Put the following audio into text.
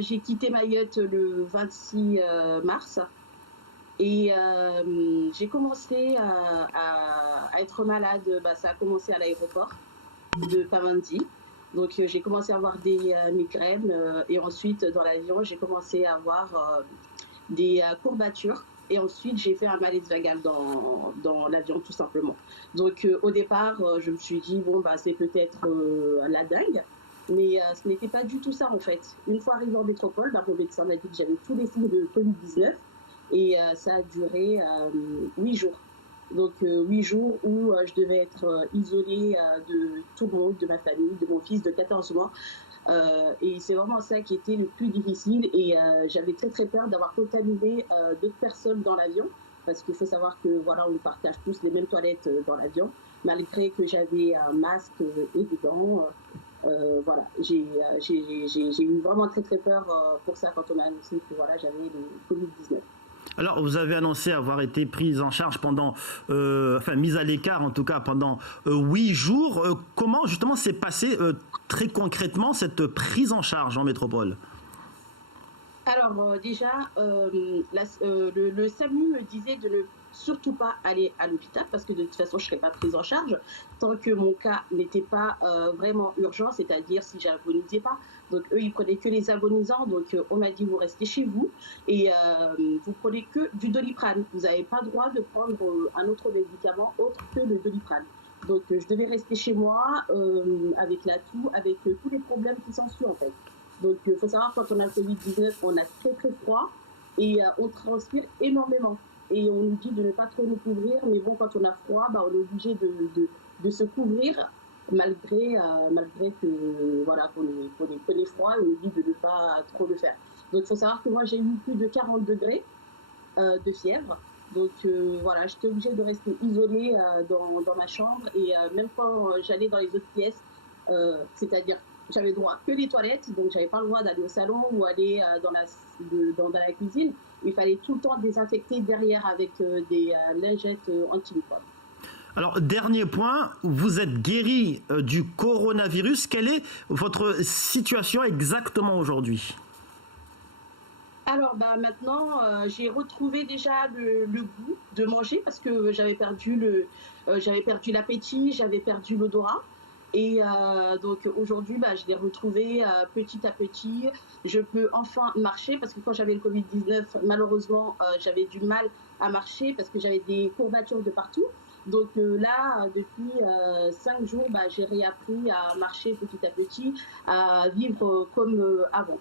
j'ai quitté Mayotte le 26 mars et j'ai commencé à être malade. Bah, ça a commencé à l'aéroport de Pamandzi. Donc j'ai commencé à avoir des migraines et ensuite dans l'avion j'ai commencé à avoir des courbatures et ensuite j'ai fait un malaise vagal dans l'avion tout simplement. Donc au départ je me suis dit bon bah c'est peut-être la dingue, mais ce n'était pas du tout ça en fait. Une fois arrivé en métropole, bah, mon médecin m'a dit que j'avais tous les signes de Covid-19 et ça a duré 8 jours. Donc 8 jours où je devais être isolée de tout le monde, de ma famille, de mon fils de 14 mois. Et c'est vraiment ça qui était le plus difficile. Et j'avais très très peur d'avoir contaminé d'autres personnes dans l'avion, parce qu'il faut savoir que voilà, on partage tous les mêmes toilettes dans l'avion, malgré que j'avais un masque et des gants. Voilà, j'ai eu vraiment très très peur pour ça quand on m'a annoncé que voilà, j'avais le Covid-19. Alors, vous avez annoncé avoir été prise en charge pendant, enfin mise à l'écart en tout cas pendant 8 jours. Comment justement s'est passé très concrètement cette prise en charge en métropole? Alors déjà, le SAMU me disait de ne surtout pas aller à l'hôpital parce que de toute façon je ne serais pas prise en charge tant que mon cas n'était pas vraiment urgent, c'est-à-dire si j'agonisais pas. Donc eux ils prenaient que les agonisants, donc on m'a dit vous restez chez vous et vous prenez que du Doliprane. Vous n'avez pas le droit de prendre un autre médicament autre que le Doliprane. Donc je devais rester chez moi avec la toux, avec tous les problèmes qui s'ensuivent en fait. Donc il faut savoir quand on a le Covid-19, on a très très froid et on transpire énormément. Et on nous dit de ne pas trop nous couvrir, mais bon, quand on a froid, bah, on est obligé de se couvrir malgré que voilà qu'on ait froid, et on nous dit de ne pas trop le faire. Donc il faut savoir que moi j'ai eu plus de 40 degrés de fièvre. Donc voilà, j'étais obligée de rester isolée dans ma chambre et même quand j'allais dans les autres pièces, c'est-à-dire j'avais droit que les toilettes, donc j'avais pas le droit d'aller au salon ou aller dans la cuisine. Il fallait tout le temps désinfecter derrière avec des lingettes anti-microbes. Alors, dernier point, vous êtes guéri du coronavirus. Quelle est votre situation exactement aujourd'hui? Alors bah, maintenant, j'ai retrouvé déjà le goût de manger parce que j'avais perdu l'appétit, j'avais perdu l'odorat. Et donc aujourd'hui, bah, je l'ai retrouvé petit à petit. Je peux enfin marcher parce que quand j'avais le Covid-19, malheureusement, j'avais du mal à marcher parce que j'avais des courbatures de partout. Donc là, depuis 5 jours, bah, j'ai réappris à marcher petit à petit, à vivre comme avant.